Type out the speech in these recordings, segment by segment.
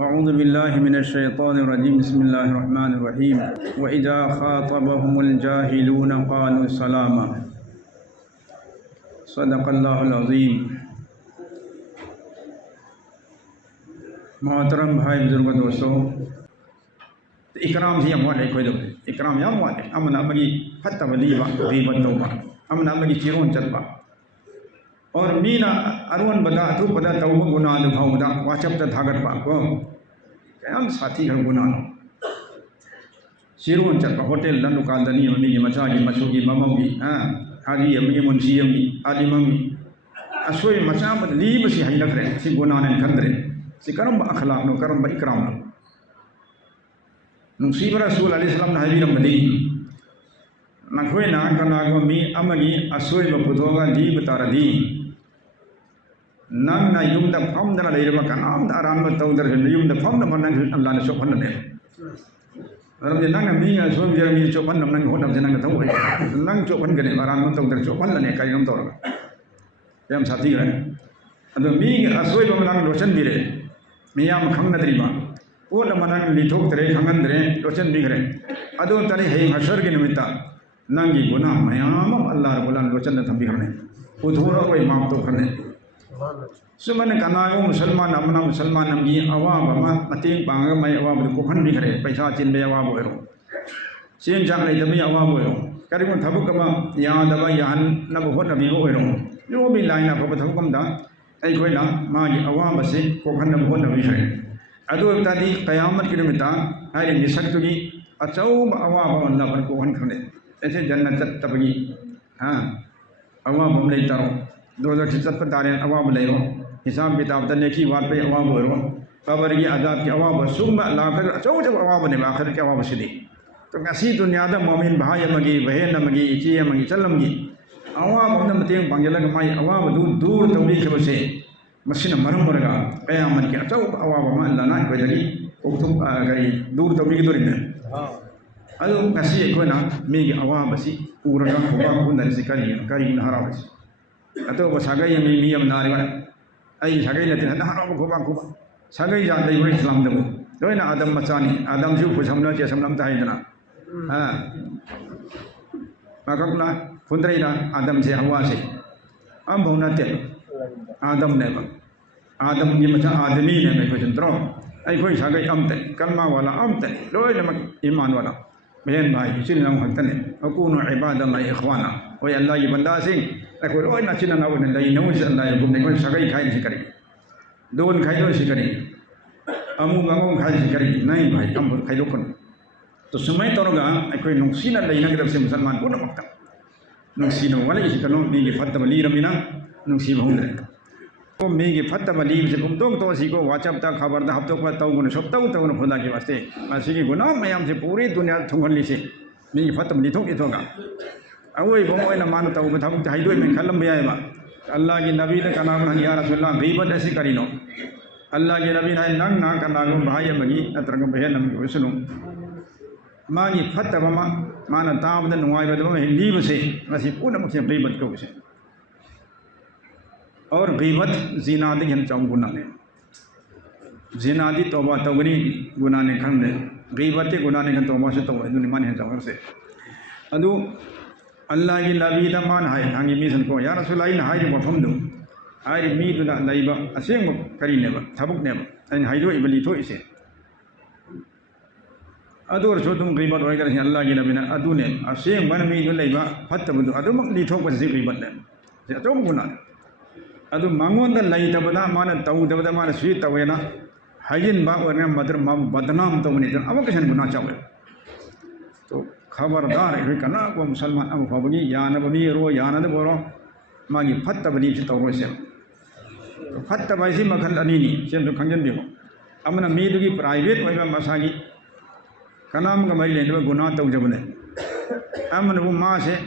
अऊज़ु बिल्लाहि मिनश्शैतानिर्रजीम बिस्मिल्लाहिर्रहमानिर्रहीम व इज़ा ख़ातबहुमुल जाहिलून क़ालू सलामा सदक़ल्लाहुल अज़ीम। मोहतरम भाई बुजुर्ग दोस्तों, इकराम से वाले कोई दो इकराम या वाले अमना मगी फत्ता वलीबा गीबत तौबा अमना मगी चिरोन चलबा और मीना अरुण बदा तू बदा तौबा गुनाह भावदा वाचब त धागत पा को हम साथी घर गुनाह चिरोन चलबा होटल लंडू कांदनी मनी मचागी मचुगी ममगी हाजी अमगी मुंशी अमगी आदि ममी असोय मचा मत लीब सी हइलखरे सी गुनाह ने खंदरे सी करम अखलाक नो करम इकराम नो नुसीब रसूल अलैहिस्सलाम ने हाबिरमदी नखोयना कनागो मी अमगी असोय बपुदोगा लीब तारदी नंगना युमदा फमदना लेरबा कनाम आराम तौदर युमदा फमदना नंग अल्लाह ने सोफनने रमजे नंग मी असोय जरमी चोपन नंग होदम जे नंग तौय नंग चोपन गने आराम तौदर चोपनने कायम तौर यम साथी है अदो मी असोय बमनंग लोचन बिरे मियाम खंगनद्रीबा ओ नमनंग लिथोक्तरे खंगनद्रे लोचन बिगरे अदो तने हे हशर के निमित्ता नंगी गुनाह मयाम अल्लाह रब्बुल आलमीन लोचन ने थंबिखने उधोरा कोई माफ तो खने सुमन कनागो मुसलमान अमना मुसलमान नमगी अवाब मा मतेंग पांगा मै अवाब को खन बिखरे पैसा चिनबे अवाब होरो सेन जांग ले दमी अवाब होरो करिगो थबकमा यादबा यान नब होनबी होरो यो भी लाइना फब थबकमदा अखोना मागी अवाब से कोखन होनबी खरे अदो तादी कयामत की निमित्ता हाय निसक्तुगी अचौब अवाब अल्लाह पर कोखन खने ऐसे जन्नत तबगी हाँ अवाब हम ले तारो दो से चत तारे अवाब ले हिसाब किताब तने की वात पे अवाब हो कबर की आजाद के अवाब सुम लाकर अचौ जब अवाब ने आखिर के अवाब सिदी तो ngasi दुनियादा मोमिन भाई अमगी बहन अमगी इची अमगी चलमगी अवाब हम मतेंग पांगलग माई अवाब दूर तौली खबसे मसिन मरम मरगा कयामत के अचौ अवाब मा अल्लाह ना कोदगी ओक्तुम गई दूर तौली की दोरिने अदो ngasi कोना मेगी अवाब सी उरगा खुबा कुंदर से करी नहरावस अतो बसागई मी नारिवा आई सागई नते नहराव खुबा खुबा सागई जान दई होय इस्लाम दबो लोइना आदम मचानी आदम जु खुसमना जे समलम ताइदना हां माकला फुंद्रैना आदम से हवा से हम भौनते आदम ने आदम की मचा आदमी ने मैं कुछ आई कोई सागई अमते कलमा वाला अमते लोइना ईमान वाला बहन भाई चिल्लाम हतने अकूनु इबादल्लाह इखवाना ओए अल्लाह की बंदा सिंह अको लोय ना चिल्ला नाव ने लई नौ से अल्लाह गुम ने कोई सगाई खाई से करी दोन खाई दो से करी अमु गंगो खाई से करी नहीं भाई हम खाई दो कन तो समय तोरगा अको नुसीना लई नगद से मुसलमान को नमकता नुसीनो वाले इस कनो नी के फत बली रमिना नुसी भौंदरे तो मी के फत बली से गुम तो सी को वाचब ता खबर दा हफ्तो का तौ गुन सब तौ खुदा के वास्ते मासी की गुनाह मयाम से पूरी दुनिया थुंगली से मी के फत बली थोक इथोगा अवोई बोमोइना मान तौ थबक हाइदोय में खलम बेयाबा अल्लाह की नबी ने कनाम न या रसूलुल्लाह गीबत ऐसी करिनो अल्लाह के नबी ने नंग ना कनागो भाई मगी नत्रग बहन नम विष्णु मागी फतबमा माना ताबद नुवाइबदम लीब से मसी पूर्ण मुझे गीबत को से और गीबत जिनादी हन चम गुना ने जिनादी तौबा तौगनी गुना ने खंदे गीबत गुना ने खन तौबा से तौबा दुनि मान हन चम से अदु अल्लाह की नबी मान है आंगी मिशन को या रसूल आई हाई मफम दो हाई मी दुना लैबा असेंग करीनेबा थबक नेबा अन हाइदो इबली थो इसे अदोर सो तुम गीबत होय करे अल्लाह की नबी ना अदुने असेंग मन मी दु लैबा फतबदु अदुम लिथो को से गीबत ने से तो गुना अदु मांगोन द लैतबदा मान तौदबदा मान स्वी तवेना हाइजिन बा और मदर बदनाम तवनी अमक शन गुना चावे तो खबरदार है कना को मुसलमान अब फबगी यानबी रो यानद बोरो मागी फत्तबली से तौरो से तो फत्तबाई से मखल अनीनी से तो खंजन दियो अमना मीदुगी प्राइवेट होइबा मसागी कनाम का मई लेने गुनाह तौजबने अमन वो मां से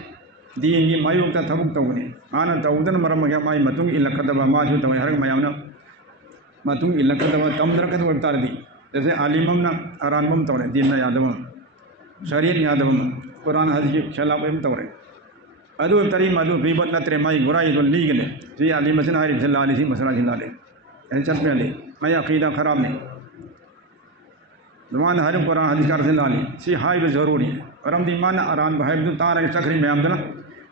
दीन की मायुक्ता थबुक तौने आना तौदन मरम या माई मतुंग इलकदबा मा जो तवे हर मयामना मतुंग इलकदबा तमदरकत वक्तारदी जैसे आलिमम ना आरानमम तौने दीन ना यादवम शरीयत यादवम कुरान हदीस खिलाफ एम तौरे अदु तरी मदु गीबत नत्रे माई बुराई तो लीगने जी आलिम मसन हारी जल्लाली सी मसला जिल्लाले ऐसे चल पे मैं अकीदा खराब नहीं मान हर कुरान हदीस का अर्थ लाली सी हाई भी जरूरी है और हम दी मान आरान बाहर दो तार के चक्री में आमदना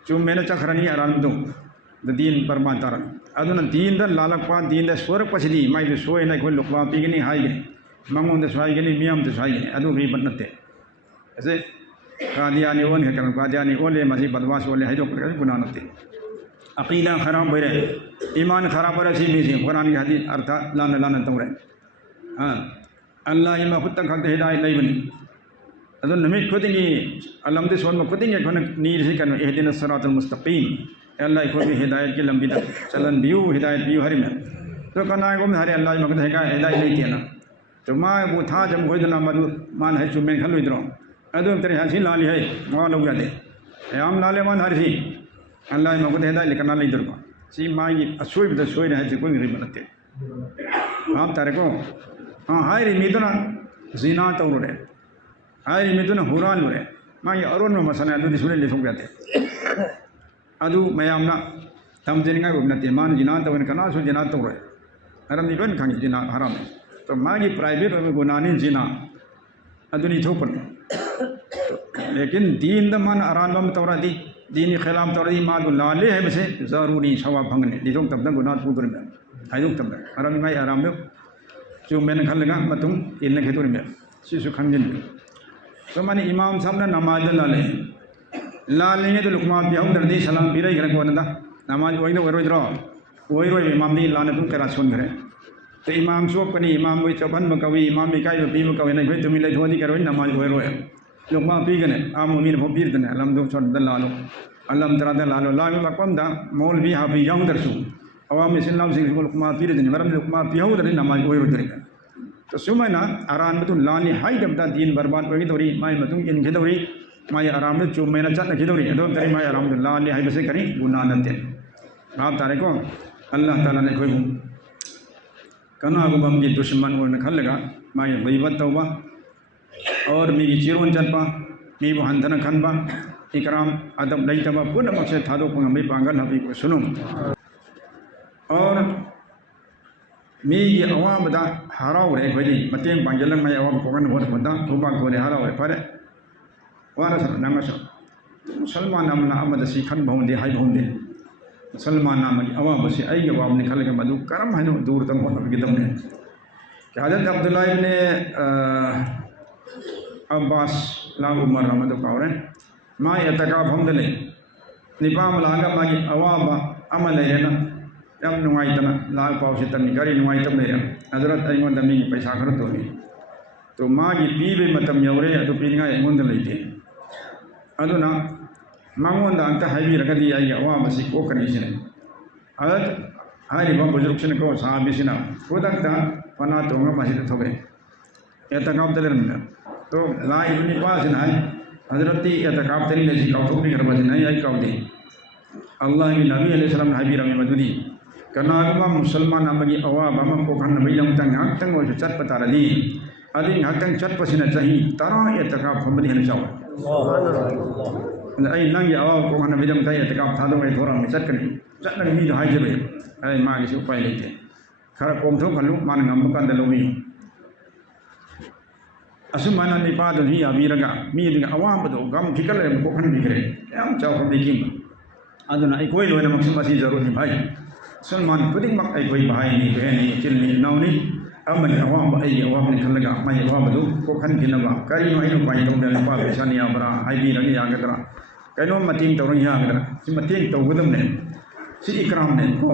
जो मैंने चक्र नहीं आरान दो दीन पर मान तार अदुना दीन द लालक पा दीन द स्वर पछदी माई दो सोए ना कोई लोकवा पीगनी हाई गनी मंगों द स्वाई गनी मियाम द स्वाई गनी अदु भी बनते ऐसे कादियानी ओन है करन कादियानी ओले मसी बदमाश ओले है जो कर गुनाह नते अकीदा खराब हो रहे ईमान खराब हो रहा सी भी कुरान की हदीस अर्थ लान लान तौरे हां अल्लाह इमा खुद तक हिदायत नहीं बनी अदो नमित खुदिंगी अलम दे सोन में खुदिंगे कोन नीर से कन इहदिन सिरातुल मुस्तकीम अल्लाह को भी हिदायत की लंबी तक चलन दियो हिदायत दियो हरि में तो कना को हरे अल्लाह मगद है का हिदायत नहीं थी ना तो मा वो था जब कोई ना मधु मान है चुमेन खल इधरो अदो तेरे हसी लाली है वा लोग जाते हम लाले मान हर सी अल्लाह मगद हिदायत लिखना नहीं इधर को सी माई असोई बद सोई रहे कोई नहीं बनते आप तारे को हाँ हाय रे मिदुना जिना तौरे हाय रे मिदुना हुरान रे माई अरुण में मसना अदु दिसुले ले सोक जाते अदु मयामना तम जिनगा को नते मान जिना तवन कना सो जिना तौरे हरम नि बन खानी जिना हराम तो मागी प्राइवेट में गुनानी जिना अदु नि थोपन लेकिन दीन द मन आराम बम तौरा दी दीनी खिलाम तौरा दी मा दु लाले है बसे जरूरी सवा भंगने दिसोक तब तक गुनाह पुदर में हायुक तब हरम माई आराम में जो मैंने खल लगा मतुम इन खेतुर में शिशु खंजन तो माने इमाम साहब ने नमाज लाले तो लुकमा बियाह दर्दी सलाम पीरे घर को नदा नमाज वही तो वही इमाम दी लाने तुम करा सुन करे तो इमाम सोप कनी इमाम वही चौबन में कवि इमाम इकाई में पी में कवि नहीं तुम ले धोदी करो नमाज वही लुकमा पी गने आम उमीर हो पीर दने अलम दो छोड़ दलालो अलम तरा दलालो लाग लकम दा मौल भी हाफी जाऊं दरसू अवाम इस्लाम से लुकमा पीर दने वरम लुकमा पियाऊ दने नमाज वही दरेगा तो सुमना आराम में तो लानी हाई जब तक दीन बर्बाद होगी दौरी माई मतुम इन खिदौरी माई आराम में चुम मैंने चल खिदौरी दो तरी माई आराम में लानी हाई बसे करी गुनाह नते आप तारे को अल्लाह ताला ने कोई कना को बम की दुश्मन को खल लगा माई गीबत तौबा और मी चिरोन चलपा मी वो हंधन खनबा इकराम अदब नहीं तब पुनः मक्से थादो को हमें पांगल हबी को सुनो और मी की अवाबदा हरावरे खोदी मतें पांगलन मैं अवाब कोकन होत होता थोबा कोले हरावरे फरे वारा सर नमस मुसलमान नामना अमद सी खन भौंदे हाई भौंदे मुसलमान नाम की अवाब से आई के अवाब निकल के मधु करम है नो दूर तक होत के दम ने हजरत अब्दुल्लाह इब्न अब्बास ला उमर रहमत कावरे मा यतका भौंदले निपाम लागा मागी अवाब अमल लेना यम नुआइतना लाग पाव से तमी करी नुआइतम ले हजरत अइमन दमी पैसा खर तोनी तो मागी पीबे मतम यौरे अदु पीनिगा अइमन द लेते अदुना मंगोन दा अंत हाइबी रगदी आई अवाम से को कनी सिने हजरत हारी बम बुजुर्ग सिने को साहबी सिना खुदकता पना तोंगा मस्जिद थोगे एतकाब तदरन तो ला इब्न पास ना हजरत एतकाब तरी ले सी काउथुनी कर बजन आई काउदी अल्लाह की नबी अलैहि सलाम हाइबी रमी मदुदी कनागमा मुसलमान अमगी अवाब अम को खन नबी तंग हाक्तंग और चट पता रदी अदी हाक्तंग चट पसिना चाही तरा एतकाब फमदी हन चाव आई नंगी अवाब को खन नबी तंग एतकाब थादो में थोरा में चटकनी चटकनी मी हाई जबे आई मागी से उपाय लेते खरा कोमथो खलु मान ngam kan da lomi asumana ni pa do hi abiraga mi dinga awam do gam fikale ko khan bigre am chaw ko dikim aduna ai koi loina maksum asi zarur ni bhai Salman खुदिक मक आई कोई भाई नहीं बहन नहीं chilli नौनी अमन अवाम आई अवाम ने खल लगा मैं अवाम दो को खन के लगा कई नो इन पाई तो दल पा बेसानी आबरा आई भी रगी आगदरा कइनो मतिंग तो रही आगदरा सि मतिंग तो गुदम ने सि इकराम ने को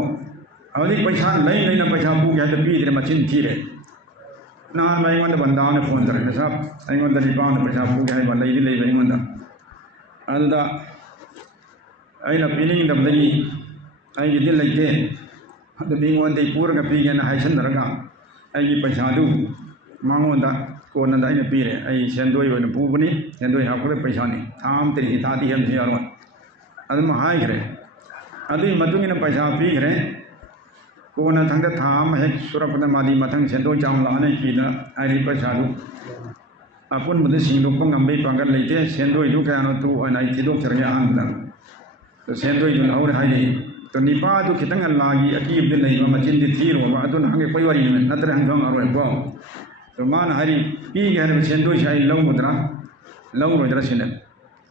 अवली पैसा नहीं नहीं ना पैसा पू गया तो पी दे मचिन थी रे ना मैं मन बंदा ने फोन करे साहब आई मन दली पान पैसा पू गया वाला इदी ले भाई मन अल्दा आई ना पीनिंग दबदली आई दिल लेके तो बिंगोन दे पूरा पीगेना हाइसन दरगा आई पैसा दु मांगोंदा कोन दा इन पीरे आई सेंदोय वन पूबनी सेंदोय हाकुले पैसा नि थाम तेरी हिताती हम यारो अदम हाय करे अदि मदुगिन पैसा पीगरे कोन थंग थाम है सुरपद मादी मथंग सेंदोय चाम लाने पीना आई पैसा दु अपुन मुदे सिंगदो पंगम बे पंगल लेते सेंदोय दु कानो तु अनाई थिदो चरया आंदा तो सेंदोय दु और हाय तो निपा तो खितंग अल्लाह की अकीब दिल नहीं मचिन दी थीर हो अदुन हंगे कोई वारी में नतर हंगम और को तो मान हरी पी गए सेंदो शाही लौद्रा लौद्रा सिने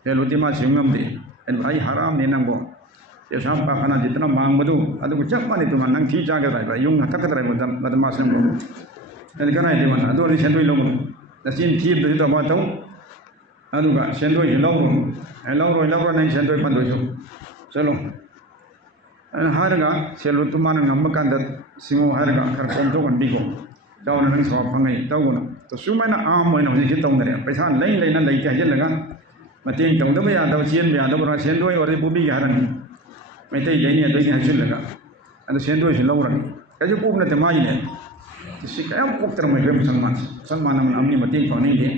हेलोती मा सिंगम दे एन भाई हराम ने नंगो ये शाम पाखना जितना मांग बदू अदु चप माने तो नंग थी जागे राय युंग हतक राय बदमा संगो एन कनाय दे मान अदु रि सेंदो लौगो दसिन थी दु तो मा तो अदु का सेंदो लौगो लौरो नंग सेंदो पंदो जो चलो हारगा सेलो तुमान ngam kan da singo harga khar kom to kon bi ko daw na nang so phangai taw ko to sumana am moi no ji tong ne paisa lai na lai ka jen laga mateng tong da ba ya daw chien ba da ba sen doi ori bu bi ga ran mai tai dai ne doi ha chil laga and sen doi sin law ran ka ju pu na te mai ne si ka am puk tra mai rem sangman nam amni mateng ko ni de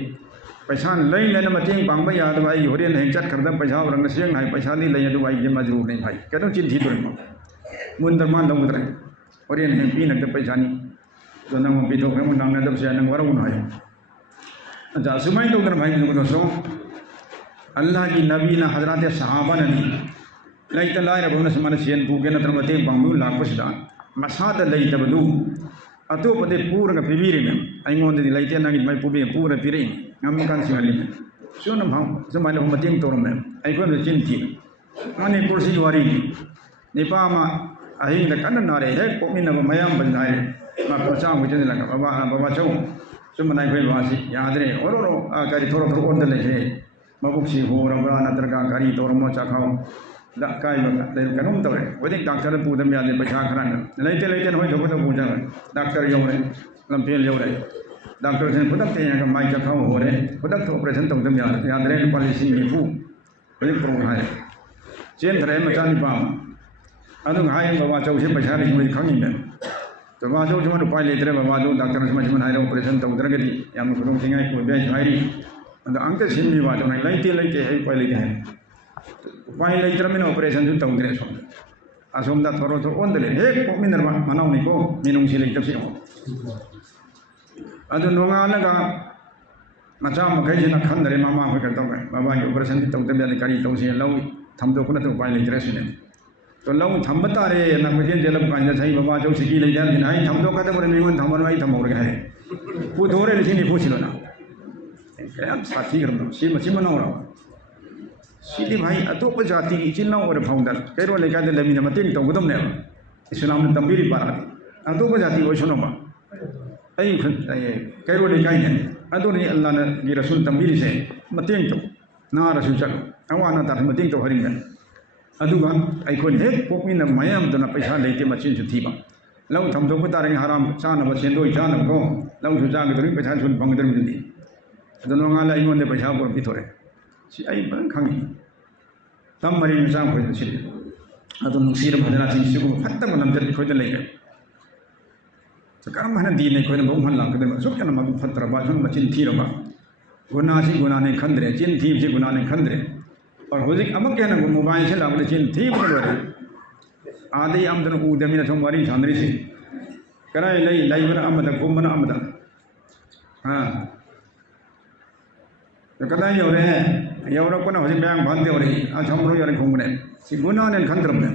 paisa lai na mateng bang ba ya da ai ori ne chat khar da paisa rang na siang nai paisa ni lai da ai je ma jru nei bhai ka to chin thi doi ma मुंदरमान दौड़े और ये P नक पैसा तो नंग पीथो नाम नंग वरम है अच्छा सुमाय दौर भाई दोस्तों अल्लाह की नबी ना हजरत सहाबा ने लैत लाइरब मन सेन पूगे नत्र मतें पांगू लापसदा मसाद लैतबदू अतोपदे पूरग पिबीरिमे अइंगोंदि लैते नंगी मै पुबी पूर पिरे ngam kan singali सुन भाव सुमाय मतें तोरमे अइकोन चिंथी आने पुरसी वारी निपा मा अहिंग कन नारे है पोमिन मयाम बंधाए मा पचा मुझे लगा बाबा चौ सुमनाय भई वासी यादरे ओरो गाड़ी थोरो थोरो ओंदले है मबुक्सी हो रबरा नत्रका गाड़ी तोरमो चाखाओ दा काय बका दे कनुम तवे वदि डॉक्टर पुदम यादे पैसा खरान लेते लेते होय धोको तो पूजा डॉक्टर योरे लंपेल योरे डॉक्टर से पुदम ते का माई चाखाओ हो रे पुदम तो ऑपरेशन तंगदम यादरे पॉलिसी निफु वदि प्रो है चेन धरे मचानी पाम अदु हाय बाबा चौ से पैसा रे मुझे खंगिन तो बाबा चौ जमन उपाय लेतरे बाबा दो डॉक्टर से मजमन हाय ऑपरेशन तौद्रगदी याम खुदों सिंगाई को बेज हायरी अद अंक सिमि बात नै लैते है उपाय लेते है उपाय लेतरे में ऑपरेशन जो तौद्रे सो असोम दा थोरो थोरो ओंदले हे पोमिनर मनाव नि को मिनुंग से लेते से अदु नोंगालगा मचा मखै जिना खंदरे मामा हो करतो बाबा की ऑपरेशन तौद्रे ले करी तौसे लौ थमदो कुन तो उपाय लेतरे सिने तो लौ थम तारे ना मुझे जेलब कांजा सही बाबा जो सिकी ले जान दिन आई थम तो कदम रे मिवन थमन आई थम और है पु थोरे ले सिनी पूछ लो ना क्या साथी करम सी मची मना और सीधी भाई अतोप जाति चिन्ना और फाउंडर केरो ले का दे लमी न मते तो गदम ने इस्लाम ने तंबीरी पारा अतोप जाति वो सुनो बा आई केरो ले का ने अदो ने अल्लाह ने की रसूल तंबीरी से मते तो ना रसूल चलो अवाना ता मते तो हरिंगन अदुगा अखोन हेक पोकमिन मयाम दना पैसा लेते मचिन से थीबा लौ थमदो तारे हराम चानब सेंदोई चानब को लौ सु जाग दरी पैसा सुन पंगदर मिदी अदनो ngala इमोने पैसा पर पिथोरे सी आई बन खंगी तम मरी मसा खोय छि अदो नुसीर भजना सिंह सिगु फत्तम नंदर खोय ले गए तो काम हन दी ने खोय बहु हन लाग दे सो कन मगु फत्र बा सुन मचिन थीरबा गुना सी गुना ने खंदरे चिन थी से गुना ने खंदरे और होजिक अमक के न मोबाइल से लागले चिन थी बरे आदि आमदन उदमिन थम वारी सांदरी से कराय लई लाइवर अमद गुमन अमद हां तो कदाई योरे योरो को न होजि ब्यांग भांते होरी आ छमरो योरे घुमने सि गुना ने खंदरम ने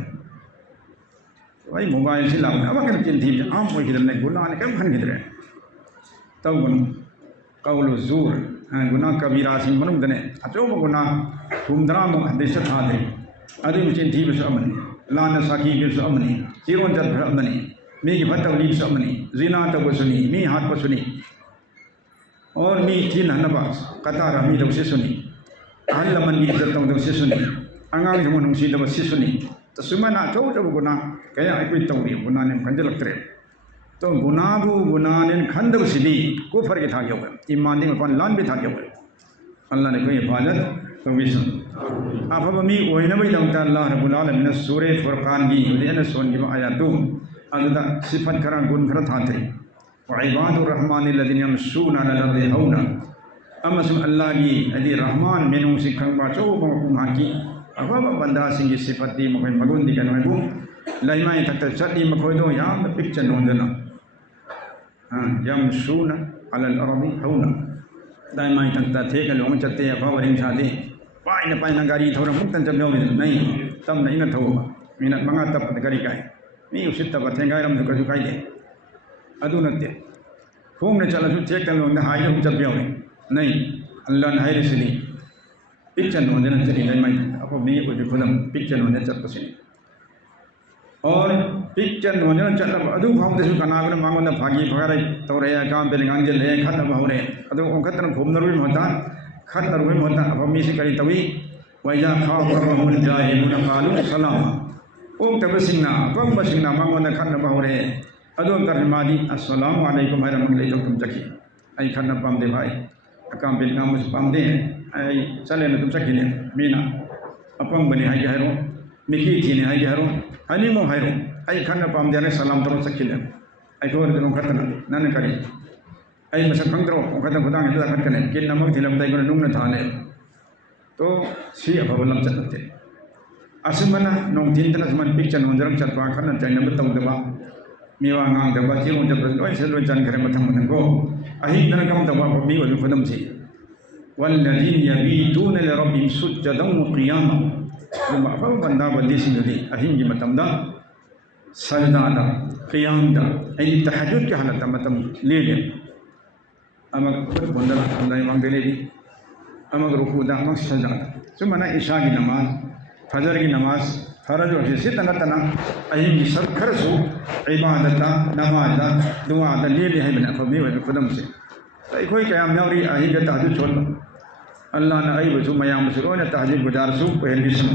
भाई मोबाइल से लागले अमक के चिन थी आम होई किदने गुना ने कम खन किदरे तब गुन कौल जूर गुना कबीरा सिंह मनुम दने अचोब गुना हुमदराम हदीस था दे अदि चिन थी बस अमन लान साकी बिस अमनी चिरोन जत अमनी मी की फतवली बिस अमनी जिना तब सुनी मी हाथ पर सुनी और मी थी ननबा कतार मी दो से सुनी अहल मन की इज्जत दो से सुनी अंगांग जमन नुसी दब से सुनी तो सुमना चौ चौ गुना कया आई तौरी गुना ने खंजलक्तरे तो गुनाबू गुना ने खंदब सिदी कुफर के था गयो ईमान ने अपन लान भी था गयो अल्लाह ने कोई हिफाजत तो विष्णु अफब मी ओइनबई दंता अल्लाह रब्बुल आलमीन सूरे फुरकान की उदेन सोन की आयतु अदा सिफत खरा गुण खरा थाते व इबादुर रहमान लदिन यमशूना अला अर्दि हौना अमसम अल्लाह की अदि रहमान मेनु सिखंग बा चौ मा की अफब बंदा सिंह की सिफत दी मखै मगुन दी कनबु लाइमाय तक चदी मखै दो याम पिक्चर नोंदना हां यमशूना अला अर्दि हौना लाइमाय तक थे के लोंग चते अफब रिंग छादी पाइन पाइन गाड़ी थोड़ा मुक्तन जब नहीं तम नहीं न थो मिनट मंगा तब गाड़ी काय मी उसित तब थेंगाई रम जो कजु काई दे अदु नते खोंगने चलसु चेक तंगलोंदा हाइदो चप्यावे नहीं अल्लाह ने हाइरिसिनी पिक्चर नोंदना चली नहीं माइ अब मी उजु खुदम पिक्चर नोंदना चप्पसिनी और पिक्चर नोंदना चलब अदु फाउंडेशन कनागन मांगोंदा भागी भगारे तौरे काम पे गांजे ले खत बहुरे अदु ओखतन घुमनरुई होता खत नरुई होता अब मी से करी तवी वैजा खाबहुल जाहिलुन qalu सलाम ओम तबसिना बसिना मांगोंदा खत बहुरे अदु तरमादी अस्सलाम वालेकुम है रमले जो तुम चखी आई खत पाम दे भाई काम पे काम मुझ पाम दे आई चले न तुम चखी ने मीना अपंग बने है गहरो मिकी थी ने है गहरो हनी मो है आई खत पाम दे ने सलाम तरो चखी ने आई को रो खतना नन करी आई मसक खंगरो खत खुदांग जुदा खत कने किन नमक थिलम दai को नुंग थाने तो सी अभवलम चलते असमना नोंथिन तना समन पिक्चर नोंजरम चतवा खन चाइनब तौदबा मेवा ngang दबा चिरो जब लोय से लोय जान करे मथम मनगो अहि दन कम दबा बबी वलु फदम सी वल्लजीन यबीतून लिरब्बिहिम सुज्जदन व क़ियामा जुमा फा बंदा बंदी सिंगदी अहि की मतमदा सजदा क़ियामदा आई तहज्जुद के हालत मतम ले ले अमक बंदा अल्लाह मांग दे दी अमक रुकूदा अमक सजदा जुमाना ईशा की नमाज फजर की नमाज फरज और जैसे तना तना अहिम की सब खर्चो इबादता नमाज़ा दुआदा ले ले है बिना फबी व खुदम से तो कोई क्या म्यावरी अहि के तहज्जुद छोड़ अल्लाह ने आई बसु मयाम सुरो ने तहज्जुद गुजार सु पहल बिस्म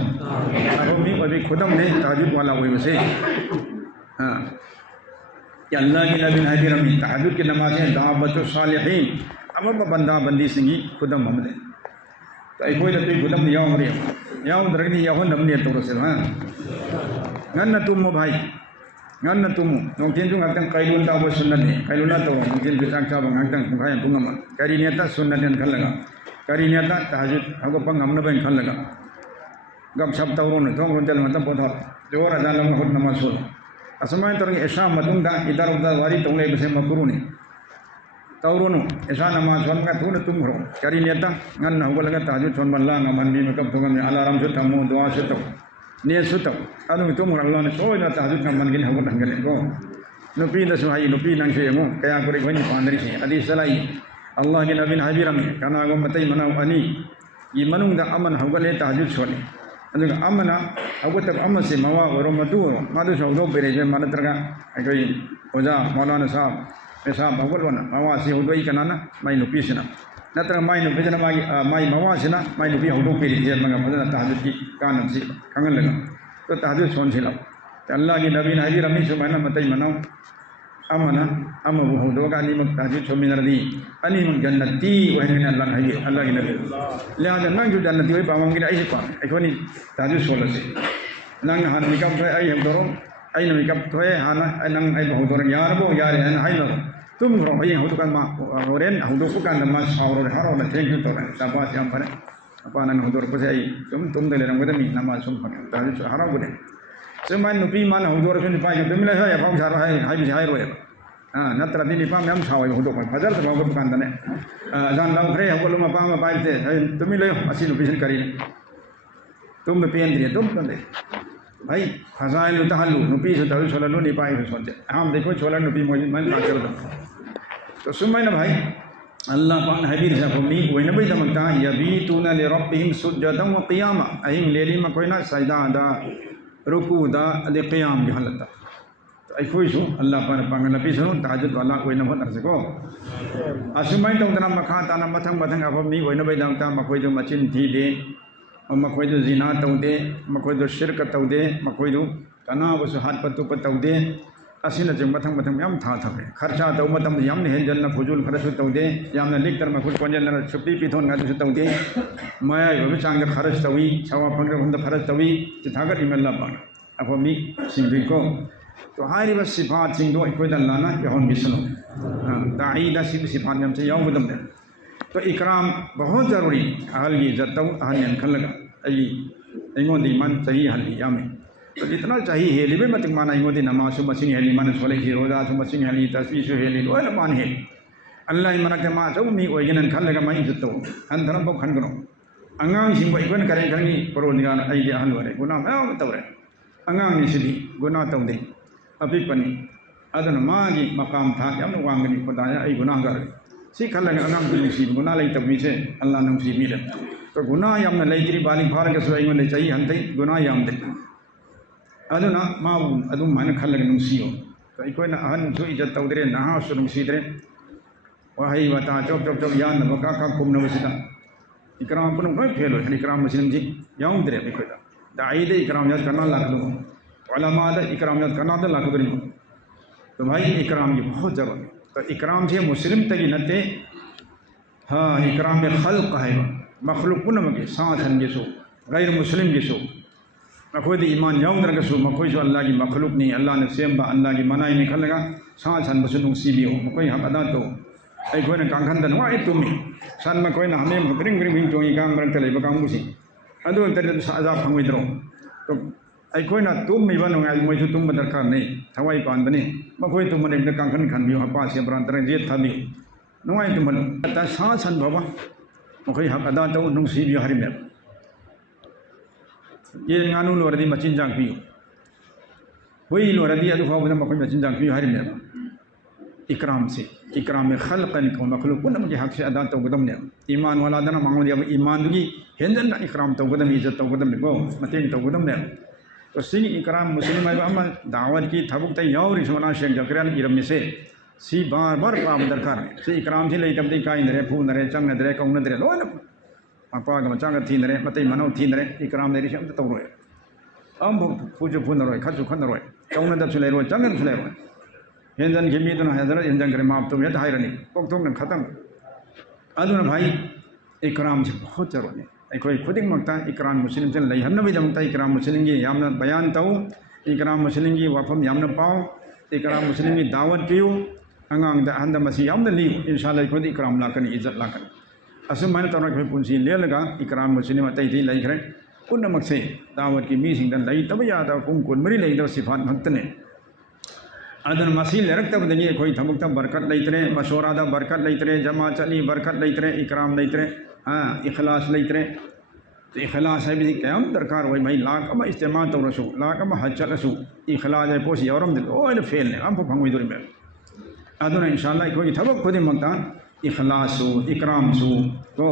अब मी अभी खुदम ने तहज्जुद वाला हुई वैसे हां कि अल्लाह की नबी ने रमी तहज्जुद की नमाज़ें दावतु सालिहीन अब बंदा बंदी सिंगी खुदम हमदे तो कोई तो खुदम याव रे याव दरगनी याव नमने तो से हां ngân तुम भाई ngân तुम नोंथिन जो ngaktan kailun ta bo sunnat ne kailun ta nongtin bisang cha bang ngaktan khaya pungam kari niata sunnat den khalaga kari niata tahajjud hago pangam na ben khalaga gam sab tawron thong ron tel matam potha jora dalam hot namasul asmai torngi esha matung da idar udar wari tongle bese makuru ne tawrono esha namaz wan ka thun tum ro kari niata ngân hago laga tahajjud chon balla ngaman bi makam thongam alarm se tamu doa se taw ne sutam anu itu Allah ne soy na tahajud kan man gin hago tanggal ko nupi na suhai nupi nang se mo kaya ko re gani pandari se adi salai Allah ke nabi habiram kana go matai manau ani yi manung da aman hago le tahajud sone anu amana hago tak amma se mawa ro matu madu so do bere je man traga ai oja maulana sahab esa bagol wana mawa se ho doi kana na mai nupi sina नत्र माई नु बिजन मागी माई मवा सिना माई नु बि हौदो पेरि जे मंगा फजना तहज्जुद की कानम से खंगन लगा तो तहज्जुद सोन सिला अल्लाह की नबी ने हजी रमी सुमैना मतई मनाओ अमना अम वो हौदो का नी मक तहज्जुद सोमिन रदी अनि मन जन्नती वहन अल्लाह हजी अल्लाह की नबी लिहाजा नंग जो जन्नती वे पावंग की ऐसे पा एकोनी तहज्जुद सोल से नंग हान मिकम थे आई हौदो आई न मिकम थे हाना नंग आई हौदो यार बो यार है हाई नो तुम रो ये हो तो kan ma oren hudo ku kan ma sauro haro na thank you to na sapa siam pare apa nan hudo ko sai tum de lerang gada mi nama sum pare ta ju haro gune seman nupi man hudo ro ni pa yo bimla ha ya pa sa hai hai bi hai ro ya ha natra ni pa mam sawai hudo ko fajar ta ba kan ne jan lam kre ho lo ma pa ma pa te tumi le asi nupi sin kari tum nupi andri tum to de भाई फजाइल तहल्लु नुपी से तहल्लु छोला नु निपाई से सोचे हम देखो छोला नुपी मोजी मन का कर दो तो सुमय ना भाई अल्लाह पान हबीर से फमी कोई न भाई तमता यबीतूना लिरब्बिहिम सुज्जदन व क़ियामा अहिम लेली में कोई ना सजदा दा रुकू दा अदे क़ियाम की हालत तो आई कोई सो अल्लाह पान पांग नबी सो तहज्जुद वाला कोई न भन सको असुमय तो तना मखा तना मथंग मथंग फमी कोई न भाई तमता मकोई जो मचिन थी दे मकोई जिना तौदे मकोई शिरक तौदे मकोई कनाबसु हाथ पत्तु तौदे असिना जे मथंग मथंग याम था थबे खर्चा तौ मतम याम ने हेंजन फुजुल खरसु तौदे याम लिक तर मखुट कोंजन छुपी पिथोन गादु तौदे माया यो चांग खरस तवी छवा फंग फंग खरस तवी चिथागर इमल्ला बा अफमी सिंबिको तो हारी बस सिफात सिंदो इकोदा लाना यहोन बिसनो दाईदा सिफात याम से याव बदम तो इकराम बहुत ज़रूरी अहल की इज्जत अहल खल लगा अगोदी मन सही हली यामे तो जितना चाहिए हेली भी मत माना अगोदी नमाज मसिंग हेली मन सोले की रोजा मसिंग हेली तस्वीर हेली लोल मान हेली अल्लाह मन के मा सब मी ओइगन खल लगा मैं इज्जत तो हन धरम को खन करो अंगांग सिंह इवन करे खंगी परोनिगान आई अहल वरे गुना मैं तौरे अंगांग नि सिदी गुना तौदे अपिपनी अदन मागी मकाम था याम वांगनी खुदाया आई गुनाहगार सी खल्लगा अंगाम नुसी गुनाह लैतब मीसे अल्लाह नुसी मीले तो गुनाह यामना लैतिरी बाली फारगसु अइंगोंदे चाहि हंतै गुनाह यामदे अदुना माबु अदुम माने खल्लगा नुसियो तो अइखोइना अहनसु इज्जत तौदरे नहासु नुसीदरे वहाई वता चोप चोप चोप यान बका का कुमनबसिदा इकराम पुनम कोई फेलो है इकराम मुस्लिम जी यामदरे अइखोइदा दाईदे इकराम याद करना लाकदो उलमादा इकराम याद करना द लाकदो तो भाई इकराम की बहुत ज़रूरत है तो इकराम से मुस्लिम तक नते हाँ इकराम में खल्क है मखलूक पुनमगे साथन गेसो गैर मुस्लिम गेसो मखोद ईमान याउंदर गेसो मखोई जो अल्लाह की मखलूक नहीं अल्लाह ने सेम्बा अल्लाह की मनाई नहीं खलगा साथन बसुनुंग सीबियो मखोई हम अदा तो ऐ कोई ने कांखन दन वाई तुमी सान मखोई ना हमें ग्रिंग ग्रिंग बिंग जोई काम बरन तले बकाम मुसी अदो तेरे साजा फंगवे दरो तो अखोना तुम्ब नुंगाई मोई तुम दरकार नहीं थवाई पानी मखोई तुम कांखन खानी हपा से ब्रांतर जेट थाबी नुंगाई तुम सा सन बाबा मखोई हक अदा तौ नुंसीबी हरिमे ये गानू लोरदी मचिनजाक पियो हुई लोरदी अदु फावना मखोई मचिनजाक पियो हरिमे इकराम से इकराम में खल्कन को मखलूक पुनम के हक से अदा तौगदम ने ईमान वाला दना मांगोदी अब ईमान दुगी हेंजन इकराम तौगदम इज्जत तौगदम को मतेंग तौगदम ने तो सी इकराम मुस्लिम दावत की थबुक तौरी सोना शेख जकरियान इरम से सी बार बार पाब दरकार सी इकराम से लेटबदी काइनरे फूनरे चंगनदरे कौनदरे लोन मपाग मचांग थीनरे मते मनो थीनरे इकराम ने रिशम तौरोय अम फूजु फूनरोय खजु खनरोय कौनदसु लेरोय चंगनसु लेरोय हेंजन के मीदुना हेजर हेंजन करे माप तुम हेत हायरनी पोक्तोंग खत्म अदुना भाई इकराम से बहुत जरूरी है अखोई खुदिमक्ता इकराम मुस्लिम से लैहनबीदमक्ता इकराम मुस्लिम की यामना बयान तौ इकराम मुस्लिम की वफम यामना पाओ इकराम मुस्लिम की दावत पियो अंगांग दा हंद मसी यामना लियो इंशाल्लाह खुद इकराम लाकन इज्जत लाकन असुमाइन तौर पे पुंसी लेलगा इकराम मुस्लिम अतैथी लैखरे पुनमक से दावत की मीसिंग दन लई तब यादा कुम कुनमरी लैदो सिफात भक्तने अदन मसी लेरक्तबदगी अखोई थमुक्ता बरकत लैतरे मशवरादा बरकत लैतरे जमा चली बरकत लैतरे इकराम लैतरे हाँ इखलास लैतरे तो इखलास है भी क्या दरकार वही भाई लाख अम इस्तेमाल तौरसु लाख अम हज चलसु इखलास है पोस यौरम दे ओ फेल ने हम फंगुई दुरी में अदुना इंशाल्लाह कोई थबक खुदी मक्ता इखलासु इकरामसु तो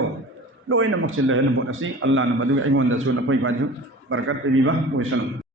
लोइन मक्सिल है नबुनसी अल्लाह ने मदु इमोन दसु न कोई बाजु बरकत पे विवाह कोई सनम